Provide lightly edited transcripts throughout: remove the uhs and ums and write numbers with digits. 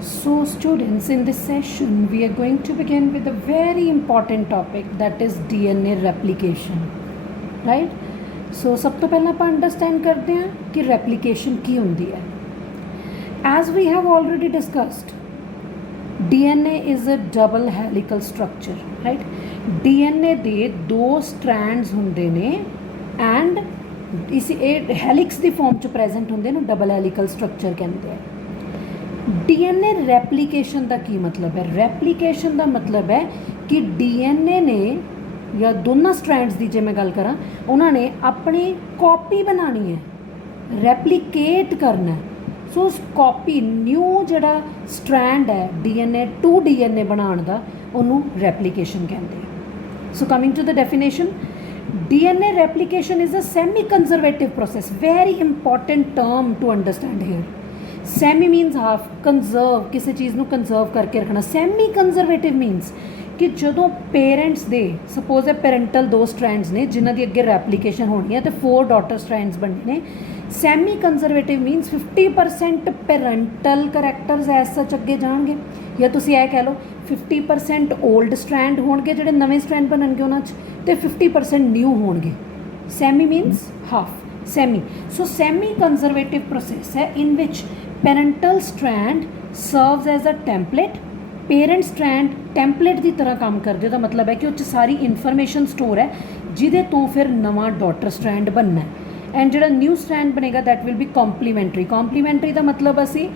So, students, in this session, we are going to begin with a very important topic, that is DNA replication, right? So, सब तो पहला ਆਪਾਂ understand करते हैं कि replication की ਹੁੰਦੀ है. As we have already discussed, DNA is a double helical structure, right? DNA ਦੇ ਦੋ strands ਹੁੰਦੇ ਨੇ and ਇਸ ਇਹ helix ਦੀ form ਚ present ਹੁੰਦੇ ਨੇ, double helical structure ਕਹਿੰਦੇ ਆ. DNA replication ਦਾ ਕੀ ਮਤਲਬ ਹੈ? Replication ਦਾ ਮਤਲਬ ਹੈ ਕਿ DNA ਨੇ ਜਾਂ ਦੋਨਾਂ ਸਟ੍ਰੈਂਡਸ ਦੀ ਜੇ ਮੈਂ ਗੱਲ ਕਰਾਂ, ਉਹਨਾਂ ਨੇ ਆਪਣੀ ਕਾਪੀ ਬਣਾਉਣੀ ਹੈ, ਰੈਪਲੀਕੇਟ ਕਰਨਾ ਹੈ. ਸੋ ਉਸ ਕਾਪੀ ਨਿਊ ਜਿਹੜਾ ਸਟ੍ਰੈਂਡ ਹੈ DNA ਟੂ DNA ਬਣਾਉਣ ਦਾ, ਉਹਨੂੰ ਰੈਪਲੀਕੇਸ਼ਨ ਕਹਿੰਦੇ ਆ. So coming to the definition, DNA replication is a semi-conservative process. Very important term to understand here. Semi means half, conserve, किसी चीज़ ਨੂੰ conserve करके रखना. Semi conservative means कि ਜਦੋਂ पेरेंट्स ਦੇ suppose पेरेंटल दो strands ने जिन्हां ਦੀ ਅੱਗੇ replication होनी है तो 4 daughter strands बनने ने. Semi conservative means 50% parental characters as such ਅੱਗੇ ਜਾਣਗੇ, ਜਾਂ ਤੁਸੀਂ ਇਹ ਕਹਿ ਲਓ 50% ओल्ड स्ट्रैंड ਹੋਣਗੇ ਜਿਹੜੇ ਨਵੇਂ स्ट्रैंड ਬਣਨਗੇ ਉਹਨਾਂ 'ਚ, ਤੇ 50% ਨਿਊ ਹੋਣਗੇ. Semi means half. Semi. So semi conservative process है in which parental strand serves as a template. Parent strand template की तरह काम करते, ਉਹਦਾ मतलब है कि उस सारी इन्फॉर्मेशन स्टोर है ਜਿਹਦੇ ਤੋਂ ਫਿਰ ਨਵਾਂ ਡਾਟਰ ਸਟ੍ਰੈਂਡ बनना है. एंड ਜਿਹੜਾ न्यू स्ट्रैंड बनेगा that will be complementary. Complementary का मतलब ਅਸੀਂ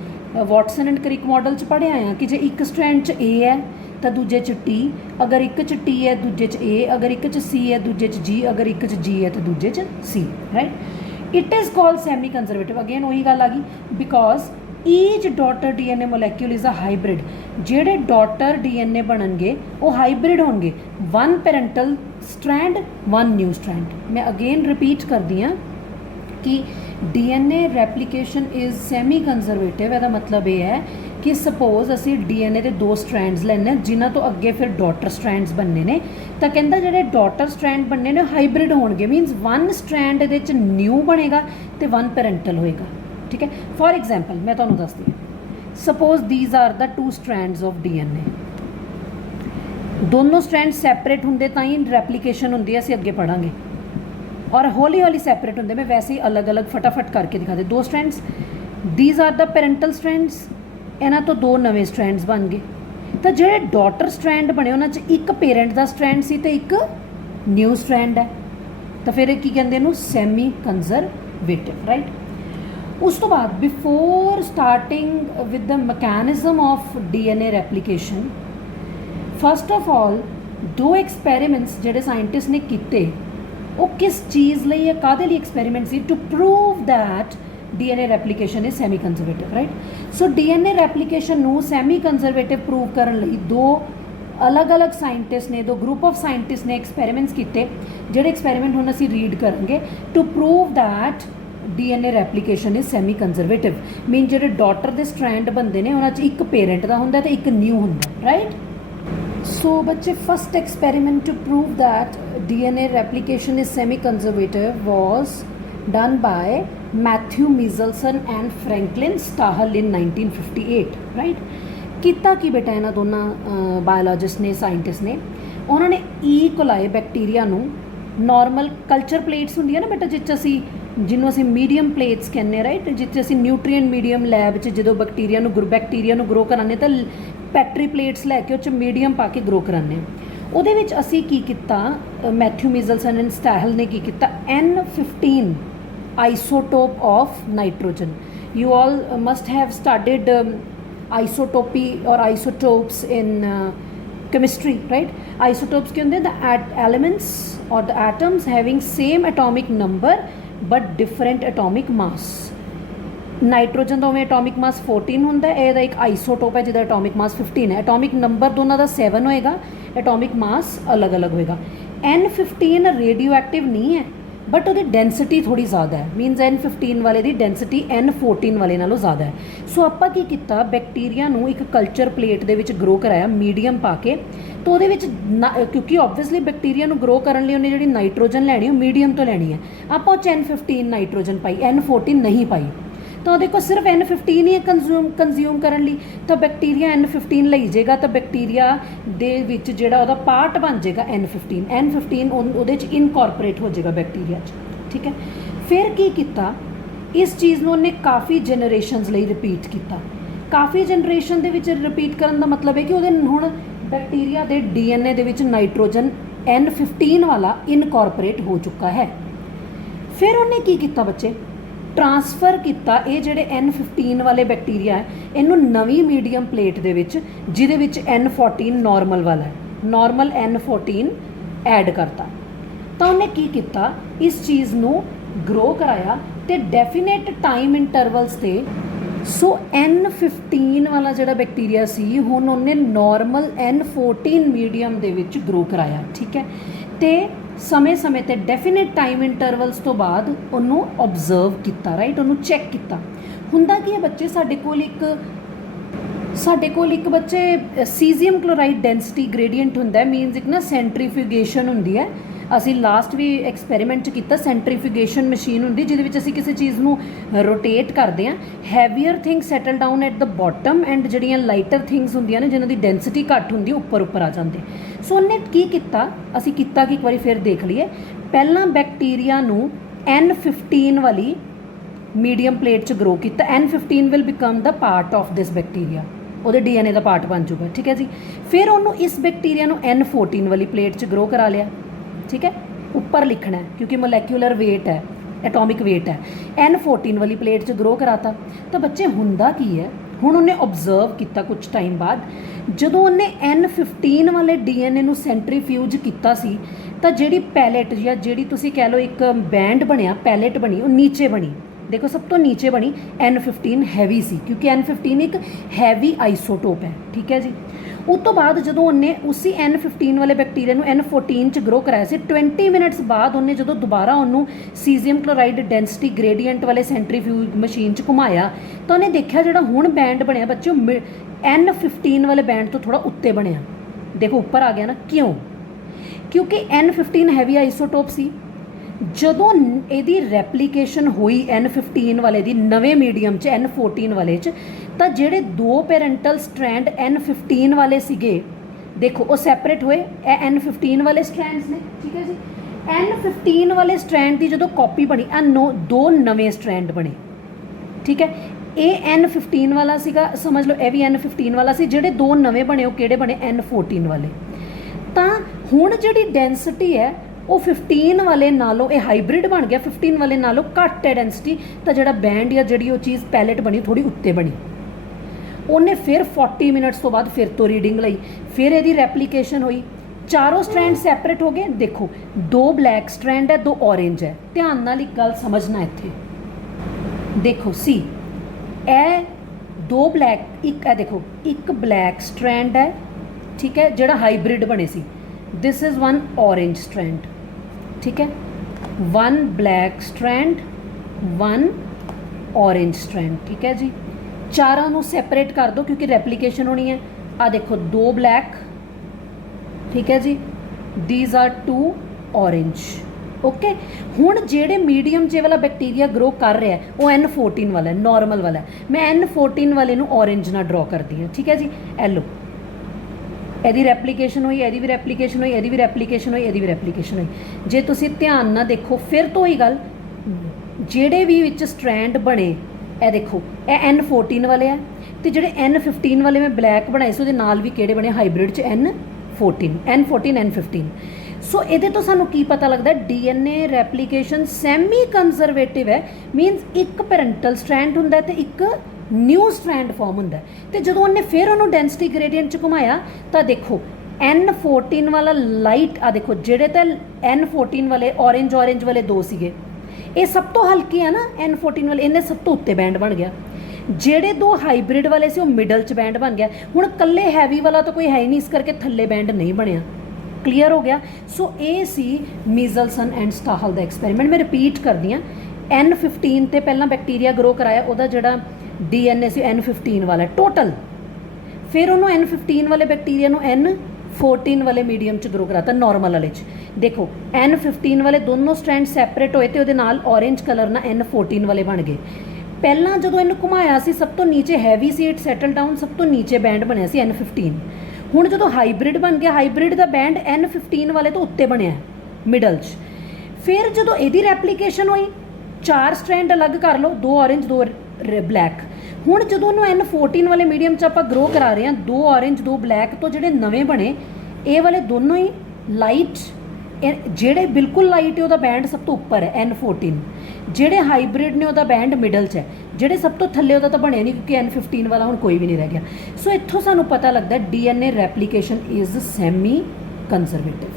वाटसन एंड क्रिक मॉडल च पढ़िया आ कि जे एक स्ट्रैंड च ए है तो दूजे च टी, अगर एक च टी है दूजे च ए, अगर एक च सी है दूजे च जी, अगर एक च जी है तो दूजे च सी, right. It is called semi conservative. Again वही गल आ गई, because each daughter DNA molecule is a hybrid. जेडे डॉटर DNA बननगे वो हाइब्रिड होंगे, one parental strand one new strand. मैं अगेन रिपीट कर दी हाँ कि DNA replication is semi conservative. ਇਹਦਾ मतलब ये है कि सपोज ਅਸੀਂ DNA ਦੇ ਦੋ ਸਟ੍ਰੈਂਡਸ ਲੈਣੇ ਜਿਨ੍ਹਾਂ ਤੋਂ ਅੱਗੇ ਫਿਰ ਡਾਟਰ ਸਟ੍ਰੈਂਡਸ ਬਣਨੇ ਨੇ, ਤਾਂ ਕਹਿੰਦਾ ਜਿਹੜੇ ਡਾਟਰ ਸਟ੍ਰੈਂਡ ਬਣਨੇ ਨੇ ਹਾਈਬ੍ਰਿਡ ਹੋਣਗੇ. ਮੀਨਸ ਵਨ ਸਟ੍ਰੈਂਡ ਇਹਦੇ 'ਚ ਨਿਊ ਬਣੇਗਾ ਤੇ ਵਨ ਪੈਰੈਂਟਲ ਹੋਏਗਾ. ਠੀਕ ਹੈ. ਫॉर एग्जांपल मैं ਤੁਹਾਨੂੰ ਦੱਸਦੀ ਹਾਂ, suppose these are the two strands of DNA. ਦੋਨੋਂ ਸਟ੍ਰੈਂਡ ਸੈਪਰੇਟ ਹੁੰਦੇ ਤਾਂ ਹੀ ਰੈਪਲੀਕੇਸ਼ਨ ਹੁੰਦੀ ਹੈ, ਅਸੀਂ ਅੱਗੇ ਪੜਾਂਗੇ. और हौली हौली सैपरेट होंगे. मैं वैसे ही अलग अलग फटाफट करके दिखा दे. दो strands, these are the parental strands, इन्हों तो दो नवे स्ट्रैंड्स बन गए. तो जोड़े डॉटर स्ट्रैंड बने उन्होंने एक पेरेंट का स्ट्रैंड सी तो एक न्यू स्ट्रैंड है. तो फिर की कहते हैं सैमी कंजरवेटिव, राइट. उस तो बाद before starting with the mechanism of DNA replication, first of all दो एक्सपेरीमेंट्स जोड़े साइंटिस्ट ने किए, वो किस चीज़ ਲਈ या ਕਾਹਦੇ ਲਈ एक्सपेरिमेंट सी to prove that DNA replication is semi conservative, right. So DNA replication ਨੂੰ सैमी कंजरवेटिव प्रूव ਕਰਨ ਲਈ दो अलग अलग साइंटिस्ट ने, दो ग्रुप ऑफ साइंटिस्ट ने एक्सपेरिमेंट्स किए, ਜਿਹੜੇ एक्सपेरिमेंट ਹੁਣ ਅਸੀਂ रीड ਕਰਾਂਗੇ to prove that DNA replication is semi conservative. Mean ਜਿਹੜੇ ਡਾਟਰ ਦੇ ਸਟ੍ਰੈਂਡ ਬਣਦੇ ਨੇ ਉਹਨਾਂ 'ਚ ਇੱਕ ਪੇਰੈਂਟ ਦਾ ਹੁੰਦਾ ਤੇ ਇੱਕ ਨਿਊ ਹੁੰਦਾ, ਰਾਈਟ. So बच्चे first experiment to prove that DNA replication is semi-conservative was done by Matthew Michelson and Franklin Stahl in 1958, right. किता की बेटा इन्हां दोनों बायोलॉजिस्ट ने, साइंटिस्ट ने, उन्होंने ई कोलाई बैक्टीरिया नूं नॉर्मल कल्चर प्लेट्स होंदी है ना बेटा, जिस असी जिन्हों असी मीडियम प्लेट्स कहने, राइट, जिस असी न्यूट्रीएंट मीडियम लैब जो बैक्टीरिया ग्रो कराने तो पैट्री प्लेट्स लैके उस मीडियम पा के ग्रो कराने. ਉਹਦੇ ਵਿੱਚ ਅਸੀਂ ਕੀ ਕੀਤਾ, ਮੈਥਿਊ ਮਿਜ਼ਲਸਨ ਐਂਡ ਸਟੈਹਲ ਨੇ ਕੀ ਕੀਤਾ, N15 isotope of nitrogen. You all must have studied isotopy or isotopes in chemistry, right. Isotopes के होंगे the elements or the atoms having same atomic number but different atomic mass. Nitrogen का उमें atomic mass 14 होंगे, यदा एक isotope है जिसका atomic mass 15 है. एटॉमिक नंबर दोनों का 7 होएगा, एटॉमिक मास अलग अलग होएगा. N15 रेडियो एक्टिव नहीं है बट वो डेंसिटी थोड़ी ज़्यादा है. मीनस N15 वाले की डेंसिटी N14 वाले नालों ज़्यादा है. सो आपां की कीता, बैक्टीरिया नूं एक culture plate they which grow कराया मीडियम पा के. तो वो क्योंकि ऑबवियसली बैक्टीरिया नूं ग्रो करने लिए उन्हें जी नाइट्रोजन लैनी वो मीडियम तो लैनी है, आपां N15 नाइट्रोजन पाई, N14 नहीं पाई. ਤਾਂ ਉਹਦੇ ਕੋਲ ਸਿਰਫ N15 ਹੀ ਕੰਜ਼ਿਊਮ ਕਰਨ ਲਈ, ਤਾਂ ਬੈਕਟੀਰੀਆ N15 ਲਈ ਜਾਏਗਾ, ਤਾਂ ਬੈਕਟੀਰੀਆ ਦੇ ਵਿੱਚ ਜਿਹੜਾ ਉਹਦਾ ਪਾਰਟ ਬਣ ਜਾਏਗਾ N15 ਉਹਦੇ 'ਚ ਇਨਕੋਰਪੋਰੇਟ ਹੋ ਜਾਏਗਾ ਬੈਕਟੀਰੀਆ 'ਚ, ਠੀਕ ਹੈ। ਫਿਰ ਕੀ ਕੀਤਾ, ਇਸ ਚੀਜ਼ ਨੂੰ ਉਹਨੇ ਕਾਫੀ ਜਨਰੇਸ਼ਨਸ ਲਈ ਰਿਪੀਟ ਕੀਤਾ। ਕਾਫੀ ਜਨਰੇਸ਼ਨ ਦੇ ਵਿੱਚ ਰਿਪੀਟ ਕਰਨ ਦਾ ਮਤਲਬ ਹੈ ਕਿ ਉਹਦੇ ਹੁਣ ਬੈਕਟੀਰੀਆ ਦੇ DNA ਦੇ ਵਿੱਚ ਨਾਈਟ੍ਰੋਜਨ N15 ਵਾਲਾ ਇਨਕੋਰਪੋਰੇਟ ਹੋ ਚੁੱਕਾ ਹੈ। ਫਿਰ ਉਹਨੇ ਕੀ ਕੀਤਾ ਬੱਚੇ, ਟ੍ਰਾਂਸਫਰ ਕੀਤਾ ਇਹ ਜਿਹੜੇ N15 ਵਾਲੇ ਬੈਕਟੀਰੀਆ ਹੈ ਇਹਨੂੰ ਨਵੀਂ ਮੀਡੀਅਮ ਪਲੇਟ ਦੇ ਵਿੱਚ, ਜਿਹਦੇ ਵਿੱਚ N14 ਨਾਰਮਲ ਵਾਲਾ ਹੈ, ਨਾਰਮਲ N14 ਐਡ ਕਰਤਾ। ਤਾਂ ਉਹਨੇ ਕੀ ਕੀਤਾ, ਇਸ ਚੀਜ਼ ਨੂੰ ਗਰੋ ਕਰਾਇਆ ਤੇ ਡੈਫੀਨੇਟ ਟਾਈਮ ਇੰਟਰਵਲਸ ਤੇ। ਸੋ N15 ਵਾਲਾ ਜਿਹੜਾ ਬੈਕਟੀਰੀਆ ਸੀ ਹੁਣ ਉਹਨੇ ਨਾਰਮਲ N14 ਮੀਡੀਅਮ ਦੇ ਵਿੱਚ ਗਰੋ ਕਰਾਇਆ, ਠੀਕ ਹੈ। ਤੇ ਸਮੇਂ-ਸਮੇਂ ਤੇ ਡੈਫੀਨੇਟ ਟਾਈਮ ਇੰਟਰਵਲਸ ਤੋਂ ਬਾਅਦ ਉਹਨੂੰ ਓਬਜ਼ਰਵ ਕੀਤਾ, ਰਾਈਟ, ਉਹਨੂੰ ਚੈੱਕ ਕੀਤਾ। ਹੁੰਦਾ ਕੀ ਹੈ ਬੱਚੇ, ਸਾਡੇ ਕੋਲ ਇੱਕ ਬੱਚੇ ਸੀਜ਼ੀਅਮ ਕਲੋਰਾਈਡ ਡੈਂਸਿਟੀ ਗ੍ਰੇਡੀਐਂਟ ਹੁੰਦਾ ਹੈ, ਮੀਨਸ ਇੱਕ ਨਾ ਸੈਂਟਰੀਫਿਊਗੇਸ਼ਨ ਹੁੰਦੀ ਹੈ। ਅਸੀਂ ਲਾਸਟ ਵੀ ਐਕਸਪੈਰੀਮੈਂਟ 'ਚ ਕੀਤਾ, ਸੈਂਟਰੀਫਿਊਗੇਸ਼ਨ ਮਸ਼ੀਨ ਹੁੰਦੀ ਜਿਹਦੇ ਵਿੱਚ ਅਸੀਂ ਕਿਸੇ ਚੀਜ਼ ਨੂੰ ਰੋਟੇਟ ਕਰਦੇ ਹਾਂ, heavier thing settle down at the bottom and ਜਿਹੜੀਆਂ ਲਾਈਟਰ ਥਿੰਗਸ ਹੁੰਦੀਆਂ ਨੇ ਜਿਨ੍ਹਾਂ ਦੀ ਡੈਂਸਿਟੀ ਘੱਟ ਹੁੰਦੀ ਉੱਪਰ ਆ ਜਾਂਦੇ। ਸੋ ਉਹਨੇ ਕੀ ਕੀਤਾ, ਅਸੀਂ ਕੀਤਾ ਕਿ ਇੱਕ ਵਾਰੀ ਫਿਰ ਦੇਖ ਲਈਏ। ਪਹਿਲਾਂ ਬੈਕਟੀਰੀਆ ਨੂੰ N15 ਵਾਲੀ ਮੀਡੀਅਮ ਪਲੇਟ 'ਚ ਗਰੋ ਕੀਤਾ, N15 will become the part of this bacteria, ਉਹਦੇ DNA ਦਾ ਪਾਰਟ ਬਣ ਜਾਊਗਾ, ਠੀਕ ਹੈ ਜੀ। ਫਿਰ ਉਹਨੂੰ ਇਸ ਬੈਕਟੀਰੀਆ ਨੂੰ N14 ਵਾਲੀ ਪਲੇਟ 'ਚ ਗਰੋ ਕਰਾ ਲਿਆ, ਠੀਕ ਹੈ। ਉੱਪਰ ਲਿਖਣਾ ਹੈ ਕਿਉਂਕਿ ਮੋਲੈਕੂਲਰ weight ਹੈ, ਐਟੋਮਿਕ weight ਹੈ। N14 ਵਾਲੀ ਪਲੇਟ 'ਚ ਗਰੋ ਕਰਾਤਾ। ਤਾਂ ਬੱਚੇ ਹੁੰਦਾ ਕੀ ਹੈ, ਹੁਣ ਉਹਨੇ ਓਬਜ਼ਰਵ ਕੀਤਾ ਕੁਝ ਟਾਈਮ ਬਾਅਦ, ਜਦੋਂ ਉਹਨੇ N15 ਵਾਲੇ DNA ਨੂੰ ਸੈਂਟਰੀਫਿਊਜ ਕੀਤਾ ਸੀ ਤਾਂ ਜਿਹੜੀ ਪੈਲੇਟ ਜਾਂ ਜਿਹੜੀ ਤੁਸੀਂ ਕਹਿ ਲਓ ਇੱਕ ਬੈਂਡ ਬਣਿਆ, ਪੈਲੇਟ ਬਣੀ, ਉਹ ਨੀਚੇ ਬਣੀ। ਦੇਖੋ ਸਭ ਤੋਂ ਨੀਚੇ ਬਣੀ N15 ਹੈਵੀ ਸੀ ਕਿਉਂਕਿ N15 ਇੱਕ ਹੈਵੀ ਆਈਸੋਟੋਪ ਹੈ, ਠੀਕ ਹੈ ਜੀ। ਉਸ ਤੋਂ ਬਾਅਦ ਜਦੋਂ ਉਹਨੇ ਉਸੇ N15 ਵਾਲੇ ਬੈਕਟੀਰੀਆ ਨੂੰ N14 'ਚ ਗਰੋ ਕਰਾਇਆ ਸੀ, 20 ਮਿੰਟਸ ਬਾਅਦ ਉਹਨੇ ਜਦੋਂ ਦੁਬਾਰਾ ਉਹਨੂੰ ਸੀਜ਼ੀਅਮ ਕਲੋਰਾਈਡ ਡੈਂਸਿਟੀ ਗ੍ਰੇਡੀਐਂਟ ਵਾਲੇ ਸੈਂਟਰੀਫਿਊਜ ਮਸ਼ੀਨ 'ਚ ਘੁਮਾਇਆ ਤਾਂ ਉਹਨੇ ਦੇਖਿਆ ਜਿਹੜਾ ਹੁਣ ਬੈਂਡ ਬਣਿਆ ਬੱਚੇ N15 ਵਾਲੇ ਬੈਂਡ ਤੋਂ ਥੋੜ੍ਹਾ ਉੱਤੇ ਬਣਿਆ। ਦੇਖੋ ਉੱਪਰ ਆ ਗਿਆ ਨਾ, ਕਿਉਂ? ਕਿਉਂਕਿ N15 ਹੈਵੀ ਆਈਸੋਟੋਪ ਸੀ। ਜਦੋਂ ਇਹਦੀ ਰੈਪਲੀਕੇਸ਼ਨ ਹੋਈ N15 ਵਾਲੇ ਦੀ ਨਵੇਂ ਮੀਡੀਅਮ 'ਚ N14 ਵਾਲੇ 'ਚ, ਤਾਂ ਜਿਹੜੇ ਦੋ ਪੈਰੈਂਟਲ ਸਟ੍ਰੈਂਡ N15 ਵਾਲੇ ਸੀਗੇ, ਦੇਖੋ ਉਹ ਸੈਪਰੇਟ ਹੋਏ। ਇਹ N15 ਵਾਲੇ ਸਟ੍ਰੈਂਡਸ ਨੇ, ਠੀਕ ਹੈ ਜੀ। N15 ਵਾਲੇ ਸਟ੍ਰੈਂਡ ਦੀ ਜਦੋਂ ਕਾਪੀ ਬਣੀ, ਦੋ ਨਵੇਂ ਸਟ੍ਰੈਂਡ ਬਣੇ, ਠੀਕ ਹੈ। ਇਹ N15 ਵਾਲਾ ਸੀਗਾ, ਸਮਝ ਲਓ ਇਹ ਵੀ N15 ਵਾਲਾ ਸੀ। ਜਿਹੜੇ ਦੋ ਨਵੇਂ ਬਣੇ ਉਹ ਕਿਹੜੇ ਬਣੇ? N14 ਵਾਲੇ। ਤਾਂ ਹੁਣ ਜਿਹੜੀ ਡੈਂਸਿਟੀ ਹੈ ਉਹ 15 ਵਾਲੇ ਨਾਲੋਂ, ਇਹ ਹਾਈਬ੍ਰਿਡ ਬਣ ਗਿਆ, 15 ਵਾਲੇ ਨਾਲੋਂ ਘੱਟ ਹੈ ਡੈਂਸਿਟੀ। ਤਾਂ ਜਿਹੜਾ ਬੈਂਡ ਜਾਂ ਜਿਹੜੀ ਉਹ ਚੀਜ਼ ਪੈਲੇਟ ਬਣੀ ਥੋੜੀ ਉੱਤੇ ਬਣੀ। ਉਹਨੇ ਫਿਰ 40 ਮਿੰਟਸ ਤੋਂ ਬਾਅਦ ਫਿਰ ਤੋਂ ਰੀਡਿੰਗ ਲਈ, ਫਿਰ ਇਹਦੀ ਰੈਪਲੀਕੇਸ਼ਨ ਹੋਈ, ਚਾਰੋਂ ਸਟ੍ਰੈਂਡ ਸੈਪਰੇਟ ਹੋ ਗਏ। ਦੇਖੋ ਦੋ ਬਲੈਕ ਸਟ੍ਰੈਂਡ ਹੈ, ਦੋ ਔਰੇਂਜ ਹੈ। ਧਿਆਨ ਨਾਲ ਇੱਕ ਗੱਲ ਸਮਝਣਾ ਇੱਥੇ, ਦੇਖੋ ਸੀ ਇਹ ਦੋ ਬਲੈਕ, ਇੱਕ ਹੈ ਦੇਖੋ ਇੱਕ ਬਲੈਕ ਸਟ੍ਰੈਂਡ ਹੈ, ਠੀਕ ਹੈ, ਜਿਹੜਾ ਹਾਈਬ੍ਰਿਡ ਬਣੇ ਸੀ। This is one orange strand, ਠੀਕ ਹੈ, one black strand, one orange strand, ਠੀਕ ਹੈ ਜੀ। ਚਾਰਾਂ ਨੂੰ ਸੈਪਰੇਟ ਕਰ ਦਿਓ ਕਿਉਂਕਿ ਰੈਪਲੀਕੇਸ਼ਨ ਹੋਣੀ ਹੈ। ਆ ਦੇਖੋ ਦੋ ਬਲੈਕ, ਠੀਕ ਹੈ ਜੀ, these are two orange, okay. ਹੁਣ ਜਿਹੜੇ ਮੀਡੀਅਮ ਜੇ ਵਾਲਾ ਬੈਕਟੀਰੀਆ ਗਰੋ ਕਰ ਰਿਹਾ ਉਹ N14 ਵਾਲਾ ਹੈ, ਨਾਰਮਲ ਵਾਲਾ। ਮੈਂ N14 ਵਾਲੇ ਨੂੰ ਔਰੇਂਜ ਨਾਲ ਡਰਾ ਕਰਦੀ ਹਾਂ, ਠੀਕ ਹੈ ਜੀ। ਐਲੋ ਇਹਦੀ ਰੈਪਲੀਕੇਸ਼ਨ ਹੋਈ, ਇਹਦੀ ਵੀ ਰੈਪਲੀਕੇਸ਼ਨ ਹੋਈ, ਇਹਦੀ ਵੀ ਰੈਪਲੀਕੇਸ਼ਨ ਹੋਈ, ਇਹਦੀ ਵੀ ਰੈਪਲੀਕੇਸ਼ਨ ਹੋਈ। ਜੇ ਤੁਸੀਂ ਧਿਆਨ ਨਾਲ ਦੇਖੋ ਫਿਰ ਤੋਂ ਹੀ ਗੱਲ, ਜਿਹੜੇ ਵੀ ਵਿੱਚ ਸਟ੍ਰੈਂਡ ਬਣੇ, ਇਹ ਦੇਖੋ ਇਹ N14 ਵਾਲੇ ਆ, ਤੇ ਜਿਹੜੇ N15 ਵਾਲੇ ਮੈਂ ਬਲੈਕ ਬਣਾਏ ਸੀ ਉਹਦੇ ਨਾਲ ਵੀ ਕਿਹੜੇ ਬਣੇ? ਹਾਈਬ੍ਰਿਡ 'ਚ N14 N15। ਸੋ ਇਹਦੇ ਤੋਂ ਸਾਨੂੰ ਕੀ ਪਤਾ ਲੱਗਦਾ? DNA ਰੈਪਲੀਕੇਸ਼ਨ ਸੈਮੀ ਕੰਜ਼ਰਵੇਟਿਵ ਹੈ, ਮੀਨਸ ਇੱਕ ਪੈਰੈਂਟਲ ਸਟ੍ਰੈਂਡ ਹੁੰਦਾ ਤੇ ਇੱਕ ਨਿਊ ਸਟ੍ਰੈਂਡ ਫਾਰਮ ਹੁੰਦਾ। ਤੇ ਜਦੋਂ ਉਹਨੇ ਫਿਰ ਉਹਨੂੰ ਡੈਂਸਿਟੀ ਗ੍ਰੇਡੀਐਂਟ 'ਚ ਘੁਮਾਇਆ ਤਾਂ ਦੇਖੋ N14 ਵਾਲਾ ਲਾਈਟ, ਆ ਦੇਖੋ ਜਿਹੜੇ ਤਾਂ N14 ਵਾਲੇ ਔਰੇਂਜ ਵਾਲੇ ਦੋ ਸੀਗੇ, ਇਹ ਸਭ ਤੋਂ ਹਲਕੇ ਆ ਨਾ N14 ਵਾਲੇ, ਇਹਨੇ ਸਭ ਤੋਂ ਉੱਤੇ ਬੈਂਡ ਬਣ ਗਿਆ। ਜਿਹੜੇ ਦੋ ਹਾਈਬ੍ਰਿਡ ਵਾਲੇ ਸੀ ਉਹ ਮਿਡਲ 'ਚ ਬੈਂਡ ਬਣ ਗਿਆ। ਹੁਣ ਇਕੱਲੇ ਹੈਵੀ ਵਾਲਾ ਤਾਂ ਕੋਈ ਹੈ ਹੀ ਨਹੀਂ, ਇਸ ਕਰਕੇ ਥੱਲੇ ਬੈਂਡ ਨਹੀਂ ਬਣਿਆ। ਕਲੀਅਰ ਹੋ ਗਿਆ? ਸੋ ਇਹ ਸੀ ਮੀਜ਼ਲਸਨ ਐਂਡ ਸਟਾਹਲ ਦਾ ਐਕਸਪੈਰੀਮੈਂਟ। ਮੈਂ ਰਿਪੀਟ ਕਰਦੀ ਹਾਂ, N15 ਤੇ ਪਹਿਲਾਂ ਬੈਕਟੀਰੀਆ ਗਰੋ ਕਰਾਇਆ, ਉਹਦਾ ਜਿਹੜਾ DNA ਸੀ N15 ਵਾਲਾ ਟੋਟਲ। ਫਿਰ ਉਹਨੂੰ N15 ਵਾਲੇ ਬੈਕਟੀਰੀਆ ਨੂੰ N14 ਵਾਲੇ ਮੀਡੀਅਮ 'ਚ ਗਰੋ ਕਰਾਤਾ, ਨਾਰਮਲ ਵਾਲੇ 'ਚ। ਦੇਖੋ N15 ਵਾਲੇ ਦੋਨੋਂ ਸਟ੍ਰੈਂਡ ਸੈਪਰੇਟ ਹੋਏ ਤੇ ਉਹਦੇ ਨਾਲ ਔਰੇਂਜ ਕਲਰ ਨਾਲ N14 ਵਾਲੇ ਬਣ ਗਏ। ਪਹਿਲਾਂ ਜਦੋਂ ਇਹਨੂੰ ਘੁਮਾਇਆ ਸੀ ਸਭ ਤੋਂ ਨੀਚੇ heavy C, it settle down, ਸਭ ਤੋਂ ਨੀਚੇ ਬੈਂਡ ਬਣਿਆ ਸੀ N15। ਹੁਣ ਜਦੋਂ ਹਾਈਬ੍ਰਿਡ ਬਣ ਗਿਆ, ਹਾਈਬ੍ਰਿਡ ਦਾ ਬੈਂਡ N15 ਵਾਲੇ ਤੋਂ ਉੱਤੇ ਬਣਿਆ ਮਿਡਲ 'ਚ। ਫਿਰ ਜਦੋਂ ਇਹਦੀ ਰੈਪਲੀਕੇਸ਼ਨ ਹੋਈ, 4 ਸਟ੍ਰੈਂਡ ਅਲੱਗ ਕਰ ਲਓ, 2 ਔਰੇਂਜ 2 ਬਲੈਕ। ਹੁਣ ਜਦੋਂ ਉਹਨੂੰ N14 ਵਾਲੇ ਮੀਡੀਅਮ 'ਚ ਆਪਾਂ ਗਰੋ ਕਰਾ ਰਹੇ ਹਾਂ, 2 ਔਰੇਂਜ 2 ਬਲੈਕ ਤੋਂ ਜਿਹੜੇ ਨਵੇਂ ਬਣੇ, ਇਹ ਵਾਲੇ ਦੋਨੋਂ ਹੀ ਲਾਈਟ, ਜਿਹੜੇ ਬਿਲਕੁਲ ਲਾਈਟ ਹੈ ਉਹਦਾ ਬੈਂਡ ਸਭ ਤੋਂ ਉੱਪਰ ਹੈ N14, ਜਿਹੜੇ ਹਾਈਬ੍ਰਿਡ ਨੇ ਉਹਦਾ ਬੈਂਡ ਮਿਡਲ 'ਚ ਹੈ, ਜਿਹੜੇ ਸਭ ਤੋਂ ਥੱਲੇ ਉਹਦਾ ਤਾਂ ਬਣਿਆ ਨਹੀਂ ਕਿਉਂਕਿ N15 ਵਾਲਾ ਹੁਣ ਕੋਈ ਵੀ ਨਹੀਂ ਰਹਿ ਗਿਆ। ਸੋ ਇੱਥੋਂ ਸਾਨੂੰ ਪਤਾ ਲੱਗਦਾ DNA replication is semi conservative,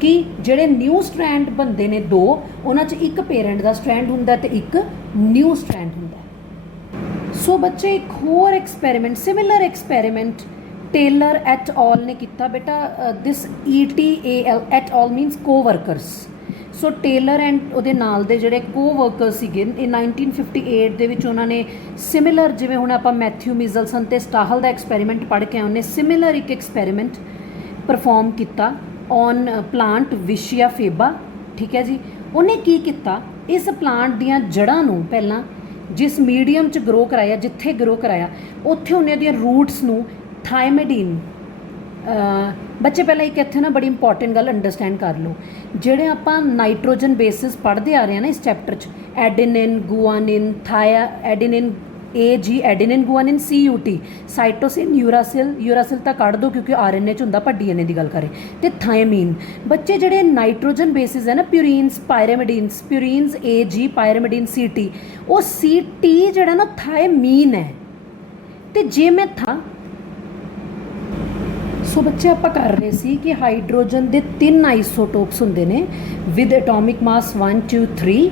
ਕਿ ਜਿਹੜੇ ਨਿਊ ਸਟ੍ਰੈਂਡ ਬਣਦੇ ਨੇ 2, ਉਹਨਾਂ 'ਚ ਇੱਕ ਪੇਰੈਂਟ ਦਾ ਸਟ੍ਰੈਂਡ ਹੁੰਦਾ ਤੇ ਇੱਕ ਨਿਊ ਸਟ੍ਰੈਂਡ ਹੁੰਦਾ। ਸੋ ਬੱਚੇ ਇੱਕ ਹੋਰ experiment, similar experiment Taylor et al ਨੇ ਕੀਤਾ ਬੇਟਾ। This ETAL et al means co-workers. So Taylor and ਉਹਦੇ ਨਾਲ ਦੇ ਜਿਹੜੇ ਕੋ-ਵਰਕਰ ਸੀਗੇ, ਇਹ 1958 ਦੇ ਵਿੱਚ ਉਹਨਾਂ ਨੇ ਸਿਮਿਲਰ, ਜਿਵੇਂ ਹੁਣ ਆਪਾਂ ਮੈਥਿਊ ਮਿਜ਼ਲਸਨ ਤੇ ਸਟਾਹਲ ਦਾ ਐਕਸਪੈਰੀਮੈਂਟ ਪੜ੍ਹ ਕੇ ਆਏ, ਉਹਨੇ ਸਿਮਿਲਰ ਇੱਕ ਐਕਸਪੈਰੀਮੈਂਟ ਪਰਫਾਰਮ ਕੀਤਾ ਔਨ ਪਲਾਂਟ ਵਿਸ਼ੀਆ ਫੇਬਾ। ਠੀਕ ਹੈ ਜੀ। ਉਹਨੇ ਕੀ ਕੀਤਾ, ਇਸ ਪਲਾਂਟ ਦੀਆਂ ਜੜ੍ਹਾਂ ਨੂੰ ਪਹਿਲਾਂ ਜਿਸ ਮੀਡੀਅਮ 'ਚ ਗਰੋ ਕਰਾਇਆ, ਜਿੱਥੇ ਗਰੋ ਕਰਾਇਆ ਉੱਥੇ ਉਹਨੇ ਉਹਦੀਆਂ ਰੂਟਸ ਨੂੰ ਥਾਇਮੇਡੀਨ, ਬੱਚੇ ਪਹਿਲਾਂ ਇੱਕ ਇੱਥੇ ਨਾ ਬੜੀ ਇੰਪੋਰਟੈਂਟ ਗੱਲ ਅੰਡਰਸਟੈਂਡ ਕਰ ਲਓ, ਜਿਹੜੇ ਆਪਾਂ ਨਾਈਟ੍ਰੋਜਨ ਬੇਸਿਸ ਪੜ੍ਹਦੇ ਆ ਰਹੇ ਹਾਂ ਨਾ ਇਸ ਚੈਪਟਰ 'ਚ, ਐਡੇਨਿਨ, ਗੁਆਨਿਨ, ਐਡੇਨਿਨ AG, ਐਡੇਨਿਨ, ਗੁਆਨਿਨ, CUT, ਸਾਈਟੋਸਿਨ, ਯੂਰਾਸਿਲ, ਯੂਰਾਸਿਲ ਤਾਂ ਕੱਢ ਦਿਓ ਕਿਉਂਕਿ RNA 'ਚ ਹੁੰਦਾ, ਆਪਾਂ DNA ਦੀ ਗੱਲ ਕਰੇ, ਤੇ ਥਾਇਮੀਨ। ਬੱਚੇ ਜਿਹੜੇ ਨਾਈਟ੍ਰੋਜਨ ਬੇਸਿਸ ਹੈ ਨਾ, ਪਿਊਰੀਨਸ, ਪਾਇਰਾਮਿਡੀਨਸ, ਪਿਊਰੀਨਸ AG, ਪਾਇਰਾਮਿਡੀਨ CT, ਉਹ CT ਜਿਹੜਾ ਨਾ ਥਾਇਮੀਨ ਹੈ। ਤੇ ਜੇ ਮੈਂ ਸੋ ਬੱਚੇ ਆਪਾਂ ਕਰ ਰਹੇ ਸੀ ਕਿ ਹਾਈਡਰੋਜਨ ਦੇ 3 ਆਈਸੋਟੋਪਸ ਹੁੰਦੇ ਨੇ ਵਿਦ ਐਟੋਮਿਕ ਮਾਸ 1 2 3।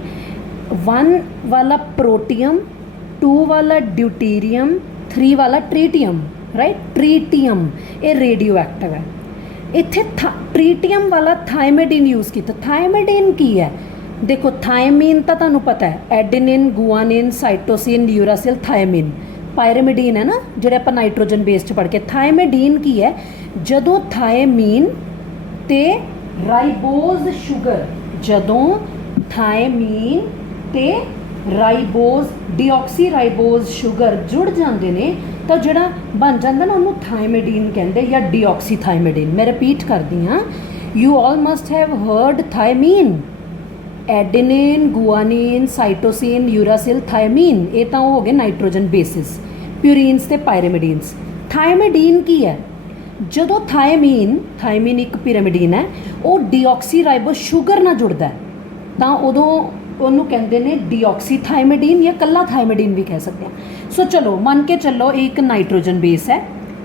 1 ਵਾਲਾ ਪ੍ਰੋਟੀਅਮ, 2 ਵਾਲਾ ਡਿਊਟੀਰੀਅਮ, 3 ਵਾਲਾ ਟ੍ਰੀਟੀਅਮ, ਰਾਈਟ। ਟ੍ਰੀਟੀਅਮ ਇਹ ਰੇਡੀਓ ਐਕਟਿਵ ਹੈ। ਇੱਥੇ ਟ੍ਰੀਟੀਅਮ ਵਾਲਾ ਥਾਇਮੇਡੀਨ ਯੂਜ਼ ਕੀਤਾ। ਥਾਇਮੇਡੀਨ ਕੀ ਹੈ? ਦੇਖੋ, ਥਾਇਮੀਨ ਤਾਂ ਤੁਹਾਨੂੰ ਪਤਾ ਹੈ, ਐਡੇਨਿਨ, ਗੁਆਨਿਨ, ਸਾਈਟੋਸਿਨ, ਯੂਰਾਸਿਲ, ਥਾਇਮੀਨ। ਪਾਇਰਾਮਿਡੀਨ ਹੈ ਨਾ, ਜਿਹੜੇ ਆਪਾਂ ਨਾਈਟ੍ਰੋਜਨ ਬੇਸ 'ਚ ਪੜ੍ਹ ਕੇ। ਥਾਇਮੇਡੀਨ ਕੀ ਹੈ? ਜਦੋਂ ਥਾਇਮੀਨ ਤੇ ਰਾਈਬੋਜ਼ ਸ਼ੂਗਰ, ਜਦੋਂ ਥਾਇਮੀਨ ਤੇ ਰਾਈਬੋਜ਼, ਡੀਆਕਸੀ ਰਾਈਬੋਜ਼ ਸ਼ੂਗਰ ਜੁੜ ਜਾਂਦੇ ਨੇ ਤਾਂ ਜਿਹੜਾ ਬਣ ਜਾਂਦਾ ਨਾ, ਉਹਨੂੰ ਥਾਇਮੇਡੀਨ ਕਹਿੰਦੇ ਜਾਂ ਡੀਆਕਸੀ ਥਾਇਮੇਡੀਨ। ਮੈਂ ਰਿਪੀਟ ਕਰਦੀ ਹਾਂ, you all must have heard thymine, adenine, guanine, cytosine, uracil, thymine. ਇਹ ਤਾਂ ਉਹ ਹੋ ਗਏ ਨਾਈਟ੍ਰੋਜਨ ਬੇਸਿਸ, ਪਿਊਰੀਨਸ ਤੇ ਪਾਇਰਾਮਿਡੀਨਸ। ਥਾਇਮੇਡੀਨ ਕੀ ਹੈ? ਜਦੋਂ ਥਾਇਮੀਨ ਇੱਕ ਪਿਰਾਮਿਡੀਨ ਹੈ, ਉਹ ਡੀਆਕਸੀ ਰਾਈਬੋਜ਼ ਸ਼ੂਗਰ ਨਾਲ ਜੁੜਦਾ ਤਾਂ ਉਦੋਂ ਉਹਨੂੰ ਕਹਿੰਦੇ ਨੇ ਡੀਆਕਸੀ ਥਾਇਮੇਡੀਨ ਜਾਂ ਕੱਲਾ ਥਾਇਮੇਡੀਨ ਵੀ ਕਹਿ ਸਕਦੇ ਹਾਂ। ਸੋ ਚਲੋ ਮੰਨ ਕੇ ਚੱਲੋ ਇਹ ਇੱਕ ਨਾਈਟ੍ਰੋਜਨ ਬੇਸ ਹੈ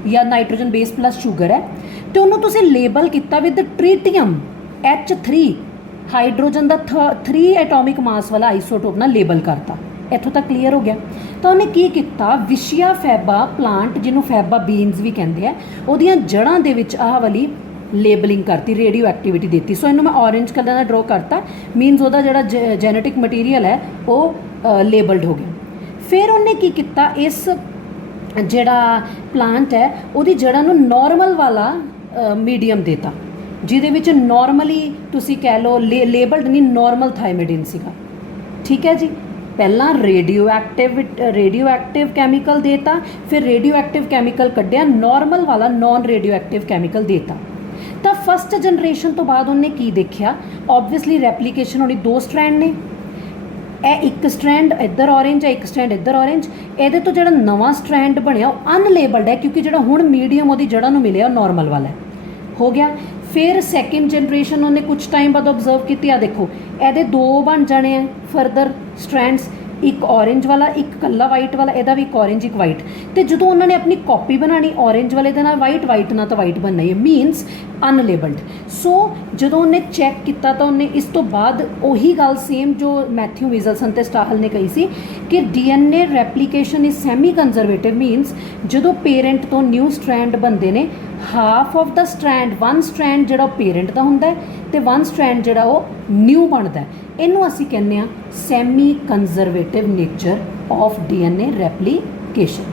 ਜਾਂ ਨਾਈਟ੍ਰੋਜਨ ਬੇਸ ਪਲੱਸ ਸ਼ੂਗਰ ਹੈ, ਤੇ ਉਹਨੂੰ ਤੁਸੀਂ ਲੇਬਲ ਕੀਤਾ ਵਿਦ ਟ੍ਰੀਟੀਅਮ H3, ਹਾਈਡਰੋਜਨ ਦਾ 3 ਐਟੋਮਿਕ ਮਾਸ ਵਾਲਾ ਆਈਸੋਟੋਪ ਨਾਲ ਲੇਬਲ ਕਰਤਾ। ਇੱਥੋਂ ਤੱਕ ਕਲੀਅਰ ਹੋ ਗਿਆ। ਤਾਂ ਉਹਨੇ ਕੀ ਕੀਤਾ, ਵਿਸ਼ੀਆ ਫੈਬਾ ਪਲਾਂਟ, ਜਿਹਨੂੰ ਫੈਬਾ ਬੀਨਸ ਵੀ ਕਹਿੰਦੇ ਆ, ਉਹਦੀਆਂ ਜੜ੍ਹਾਂ ਦੇ ਵਿੱਚ ਆਹ ਵਾਲੀ ਲੇਬਲਿੰਗ ਕਰਤੀ, ਰੇਡੀਓ ਐਕਟੀਵਿਟੀ ਦਿੱਤੀ। ਸੋ ਇਹਨੂੰ ਮੈਂ ਔਰੇਂਜ ਕਲਰ ਨਾਲ ਡਰੋ ਕਰਤਾ, ਮੀਨਸ ਉਹਦਾ ਜਿਹੜਾ ਜੈਨੇਟਿਕ ਮਟੀਰੀਅਲ ਹੈ ਉਹ ਲੇਬਲਡ ਹੋ ਗਿਆ। ਫਿਰ ਉਹਨੇ ਕੀ ਕੀਤਾ, ਇਸ ਜਿਹੜਾ ਪਲਾਂਟ ਹੈ ਉਹਦੀ ਜੜ੍ਹਾਂ ਨੂੰ ਨਾਰਮਲ ਵਾਲਾ ਮੀਡੀਅਮ ਦੇਤਾ, ਜਿਹਦੇ ਵਿੱਚ ਨਾਰਮਲੀ ਤੁਸੀਂ ਕਹਿ ਲਓ ਲੇਬਲਡ ਨਹੀਂ, ਨਾਰਮਲ ਥਾਇਮੇਡੀਨ ਸੀਗਾ। ਠੀਕ ਹੈ ਜੀ। ਪਹਿਲਾਂ ਰੇਡੀਓ ਐਕਟਿਵ ਕੈਮੀਕਲ ਦੇਤਾ, ਫਿਰ ਰੇਡੀਓ ਐਕਟਿਵ ਕੈਮੀਕਲ ਕੱਢਿਆ, ਨਾਰਮਲ ਵਾਲਾ ਨਾਨ ਰੇਡੀਓ ਐਕਟਿਵ ਕੈਮੀਕਲ ਦੇਤਾ। ਤਾਂ ਫਸਟ ਜਨਰੇਸ਼ਨ ਤੋਂ ਬਾਅਦ ਉਹਨੇ ਕੀ ਦੇਖਿਆ, ਓਬਵੀਅਸਲੀ ਰੈਪਲੀਕੇਸ਼ਨ ਹੋਣੀ, 2 ਸਟ੍ਰੈਂਡ ਨੇ, ਇਹ ਇੱਕ ਸਟ੍ਰੈਂਡ ਇੱਧਰ ਔਰੇਂਜ ਹੈ, ਇੱਕ ਸਟ੍ਰੈਂਡ ਇੱਧਰ ਔਰੇਂਜ। ਇਹਦੇ ਤੋਂ ਜਿਹੜਾ ਨਵਾਂ ਸਟ੍ਰੈਂਡ ਬਣਿਆ ਉਹ ਅਨਲੇਬਲਡ ਹੈ, ਕਿਉਂਕਿ ਜਿਹੜਾ ਹੁਣ ਮੀਡੀਅਮ ਉਹਦੀ ਜੜ੍ਹਾਂ ਨੂੰ ਮਿਲਿਆ ਉਹ ਨਾਰਮਲ ਵਾਲਾ ਹੋ ਗਿਆ। ਫਿਰ ਸੈਕਿੰਡ ਜਨਰੇਸ਼ਨ ਉਹਨੇ ਕੁਝ ਟਾਈਮ ਬਾਅਦ ਓਬਜ਼ਰਵ ਕੀਤੀ, ਆ ਦੇਖੋ ਇਹਦੇ 2 ਬਣ ਜਾਣੇ ਆ ਫਰਦਰ ਸਟ੍ਰੈਂਡਸ, ਇੱਕ ਔਰੇਂਜ ਵਾਲਾ, ਇੱਕ ਕੱਲਾ ਵਾਈਟ ਵਾਲਾ, ਇਹਦਾ ਵੀ ਇੱਕ ਔਰੇਂਜ ਇੱਕ ਵਾਈਟ। ਤੇ ਜਦੋਂ ਉਹਨਾਂ ਨੇ ਆਪਣੀ ਕਾਪੀ ਬਣਾਉਣੀ ਔਰੇਂਜ ਵਾਲੇ ਦੇ ਨਾਲ ਵਾਈਟ, ਵਾਈਟ ਨਾਲ ਤਾਂ ਵਾਈਟ ਬਣਨਾ ਹੀ ਮੀਨਸ ਅਨਲੇਬਲਡ। ਸੋ ਜਦੋਂ ਉਹਨੇ ਚੈੱਕ ਕੀਤਾ ਤਾਂ ਉਹਨੇ ਇਸ ਤੋਂ ਬਾਅਦ ਉਹੀ ਗੱਲ ਸੇਮ ਜੋ ਮੈਥਿਊ ਮਿਜ਼ਲਸਨ ਤੇ ਸਟਾਹਲ ਨੇ ਕਹੀ ਸੀ ਕਿ DNA replication is semi conservative, means ਜਦੋਂ ਪੇਰੈਂਟ ਤੋਂ ਨਿਊ ਸਟ੍ਰੈਂਡ ਬਣਦੇ ਨੇ, ਹਾਫ ਆਫ ਦਾ ਸਟ੍ਰੈਂਡ, 1 ਸਟ੍ਰੈਂਡ ਜਿਹੜਾ ਉਹ ਪੇਰੈਂਟ ਦਾ ਹੁੰਦਾ ਤੇ 1 ਸਟ੍ਰੈਂਡ ਜਿਹੜਾ ਉਹ ਨਿਊ ਬਣਦਾ। ਇਹਨੂੰ ਅਸੀਂ ਕਹਿੰਦੇ ਹਾਂ semi conservative nature of DNA replication.